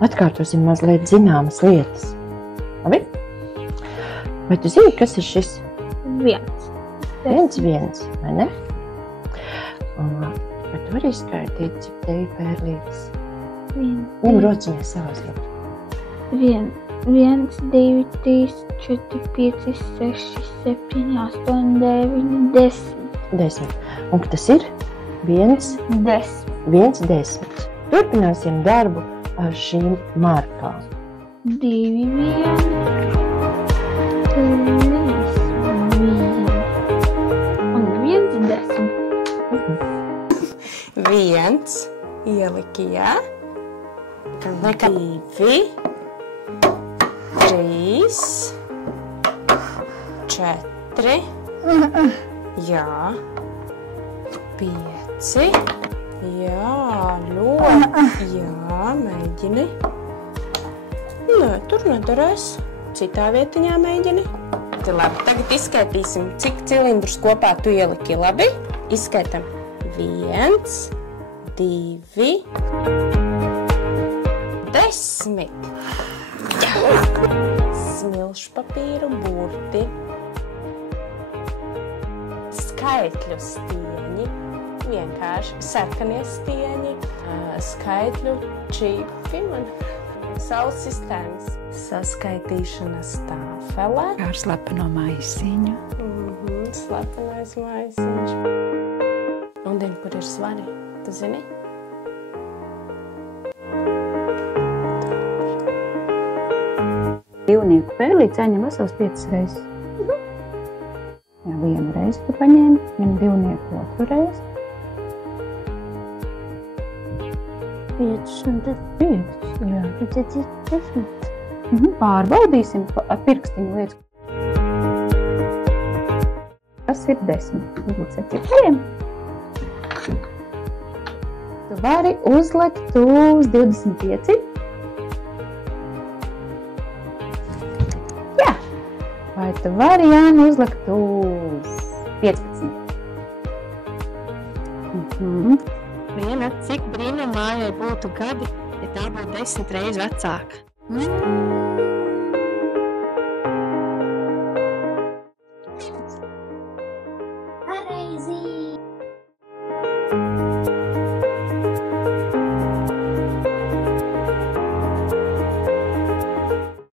Atkārtosim mazliet zināmas lietas. Labi? Vai tu zini, kas ir šis? 1. 1, vai ne? Vai tu vari izskaidīt, cik te ir pērlītes? 1. Ņem rociņas savās rokās. 1, 2, 3, 4, 5, 6, 7, 8, 9, 10. 10. Un tas ir 1, 10. 10. Turpināsim darbu ar šīm markām. 2, 1, 3, 1. Un 1, 10. 1 ieliki, jā? 2, 3, 4, jā, 5, jā, ļoti, jā, mēģini. Nē, tur nedarēs, citā vietiņā mēģini. Labi, tagad izskaitīsim, cik cilindrus kopā tu ieliki, labi? Izskaitam 1, 2, 10. Jā. Smilšu papīru burti. Skaitļu stieņi. Vienkārši sarkanie stieņi. Skaitļu čipi. Saules sistēmas. Saskaitīšanas tāfelē. Ar slepeno maisiņu. Slepenais maisiņš. Un dien, kur ir svari? Tu zini? Divnieku pērlītes jāņem vesels 5 reizes. Jā, 1 reizi tu paņēmi, ņem divnieku 2 reizi. 5 un tad 5, jā. tad ir 10. Pārbaudīsim ar pirkstiņu lietas. Tas ir 10. Uzliks ar cipariem. Tu vari uzlikt uz 25. Jā. Vai tu vari, Jāni, uzlikt uz 15? Viena, cik brīnum mājai būtu gadi, ja tā būtu 10 reizes vecāka.